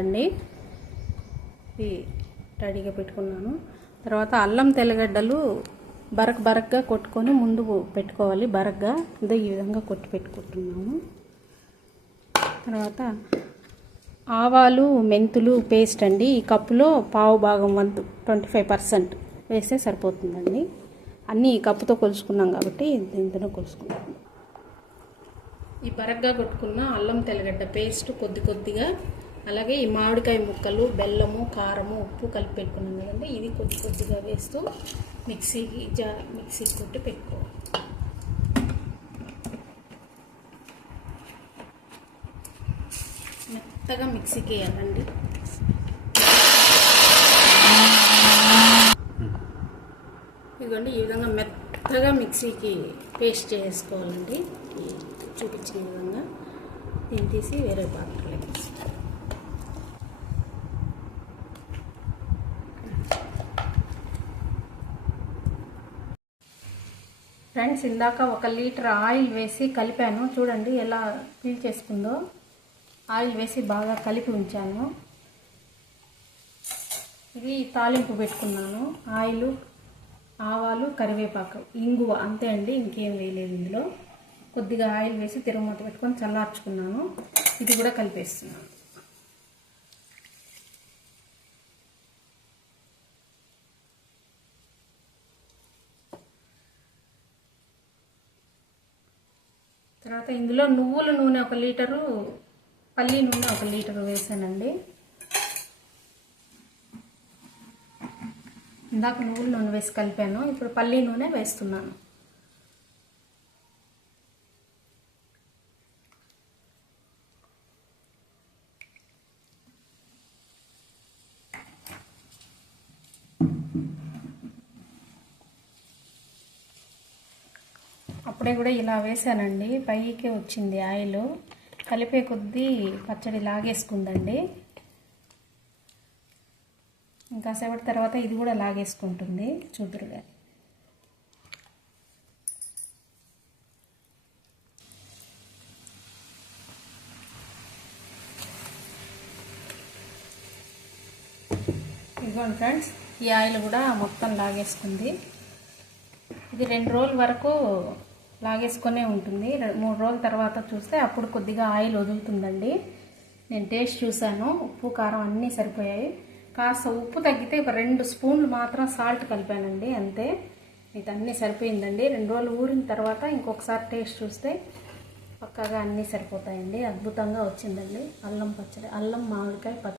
అండి ఇది రెడీగా పెట్టుకున్నాను. తర్వాత అల్లం తెల్లగడ్డలు బరకగా కొట్టుకొని ముందు పెట్టుకోవాలి. బరకగా ఇదే ఈ విధంగా కొట్టి పెట్టుకుంటున్నాము. తర్వాత ఆవాలు మెంతులు పేస్ట్ అండి. ఈ కప్పులో పావు భాగం వంతు 25% వేస్తే సరిపోతుందండి. అన్నీ ఈ కప్పుతో కొలుసుకున్నాం కాబట్టి దీంతో కొలుసుకున్నాము. ఈ బరకగా కొట్టుకున్న అల్లం తెల్లగడ్డ పేస్ట్ కొద్దిగా, అలాగే ఈ మామిడికాయ ముక్కలు, బెల్లము, కారము, ఉప్పు కలిపి పెట్టుకున్నాం కదండి. ఇది కొద్దిగా వేస్తూ మిక్సీ కొట్టి పెట్టుకోవాలి. మెత్తగా మిక్సీకి వేయాలండి. ఇదిగోండి ఈ విధంగా మెత్తగా మిక్సీకి పేస్ట్ చేసుకోవాలండి. చూపించిన విధంగా దీన్ని తీసి వేరే పాత్రలో వేసుకోవాలి. ఫ్రెండ్స్, ఇందాక 1 లీటర్ ఆయిల్ వేసి కలిపాను. చూడండి ఎలా ఫిల్ చేసుకుందో. ఆయిల్ వేసి బాగా కలిపి ఉంచాను. ఇది తాలింపు పెట్టుకున్నాను. ఆయిల్, ఆవాలు, కరివేపాకు, ఇంగువ, అంతే అండి. ఇంకేం వేయలేదు ఇందులో. కొద్దిగా ఆయిల్ వేసి తిరగమూత పెట్టుకొని చల్లార్చుకున్నాను. ఇది కూడా కలిపేస్తున్నాను. తర్వాత ఇందులో నువ్వుల నూనె 1 లీటరు, పల్లి నూనె 1 లీటరు వేసానండి. ఇందాక నువ్వుల నూనె వేసి కలిపాను. ఇప్పుడు పల్లి నూనె వేస్తున్నాను. అప్పుడే కూడా ఇలా వేసానండి. పైకే వచ్చింది ఆయిల్. కలిపే కొద్దీ పచ్చడి లాగేసుకుందండి. ఇంకాసేపటి తర్వాత ఇది కూడా లాగేసుకుంటుంది. చూదురుగా ఇదిగోండి ఫ్రెండ్స్, ఈ ఆయిల్ కూడా మొత్తం లాగేసుకుంది. ఇది 2 రోజుల వరకు లాగేసుకొనే ఉంటుంది. 3 రోజుల తర్వాత చూస్తే అప్పుడు కొద్దిగా ఆయిల్ వదులుతుందండి. నేను టేస్ట్ చూశాను. ఉప్పు, కారం అన్నీ సరిపోయాయి. కాస్త ఉప్పు తగ్గితే 2 స్పూన్లు మాత్రం సాల్ట్ కలిపానండి, అంతే. ఇది అన్నీ సరిపోయిందండి. 2 రోజులు ఊరిన తర్వాత ఇంకొకసారి టేస్ట్ చూస్తే పక్కాగా అన్నీ సరిపోతాయండి. అద్భుతంగా వచ్చిందండి అల్లం పచ్చడి, అల్లం మామిడికాయ పచ్చడి.